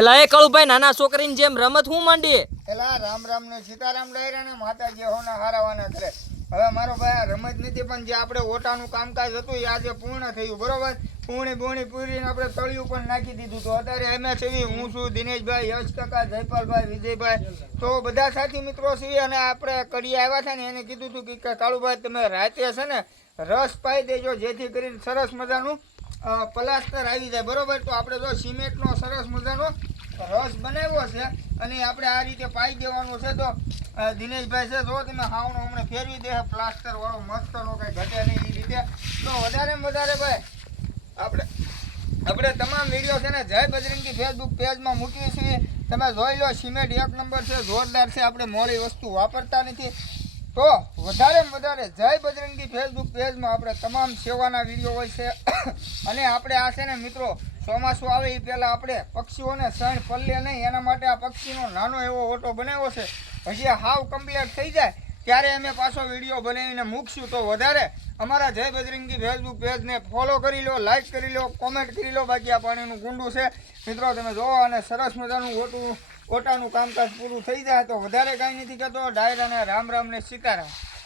એલા એ કળુભાઈ નાના છોકરીની જેમ રમત હું માંડી એલા રામ રામ ને સીતારામ ડાયરા ને માતાજી હોના હારાવાના કરે. હવે મારો ભાઈ રમત નથી પણ જે આપણે ઓટાનું કામકાજ હતું એ આજે પૂર્ણ થયું બરોબર. પૂણી પૂરીને આપણે તળિયું પણ નાખી દીધું. તો અત્યારે અમે છીએ, હું છું દિનેશભાઈ, યશ કાકા, જયપાલભાઈ, વિજયભાઈ, તો બધા સાથી મિત્રો છીએ. અને આપણે કડી આવ્યા હતા ને એને કીધું હતું કે કાળુભાઈ તમે રાતે છે ને રસ પાઈ દેજો જેથી કરીને સરસ મજાનું પ્લાસ્ટર આવી જાય બરોબર. તો આપણે જો સિમેન્ટનો સરસ મજાનો રસ બનાવ્યો છે અને આપણે આ રીતે પાઈ દેવાનું છે. તો દિનેશભાઈ છે જો તમે હાવણો હમણાં ફેરવી દે પ્લાસ્ટર વાળો મસ્તનો કઈ ઘટે નહીં એ રીતે. તો વધારે ને વધારે ભાઈ આપણે તમામ વિડીયો છે ને જય બજરંગી ફેસબુક પેજમાં મૂકીએ છીએ. તમે જોઈ લો, સિમેન્ટ એક નંબર છે, જોરદાર છે. આપણે મોડી વસ્તુ વાપરતા નથી. તો વધારે ને વધારે જય બજરંગી ફેસબુક પેજમાં આપણે તમામ સેવાના વિડીયો હોય છે. અને આપણે આ છે ને મિત્રો ચોમાસું આવે એ પહેલાં આપણે પક્ષીઓને સણ પલ્લે નહીં એના માટે આ પક્ષીનો નાનો એવો ઓટો બનાવ્યો છે. હજી હાવ કમ્પ્લીટ થઈ જાય ત્યારે અમે પાછો વિડીયો બનાવીને મૂકશું. તો વધારે અમારા જય બજરંગી ફેસબુક પેજને ફોલો કરી લો, લાઇક કરી લો, કોમેન્ટ કરી લો. બાકી આ પાણીનું ગુંડું છે મિત્રો, તમે જોવો. અને સરસ મજાનું ઓટાનું કામકાજ પૂરું થઈ જાય. તો વધારે કાંઈ નથી કહેતો. ડાયરાને રામ રામ ને સીતારામ.